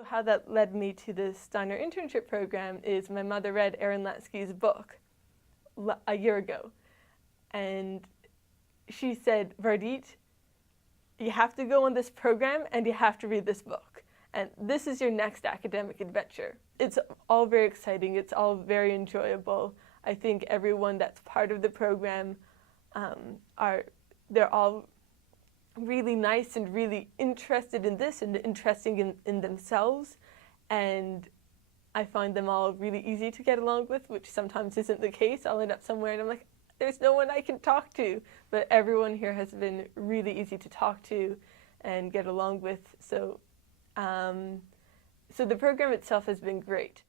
So how that led me to the Steiner Internship Program is my mother read Aaron Latsky's book a year ago. And she said, Vardit, you have to go on this program and you have to read this book. And this is your next academic adventure. It's all very exciting. It's all very enjoyable. I think everyone that's part of the program, they're all really nice and really interested in this and interesting in themselves. And I find them all really easy to get along with, which sometimes isn't the case. I'll end up somewhere and I'm like, there's no one I can talk to. But everyone here has been really easy to talk to and get along with. So the program itself has been great.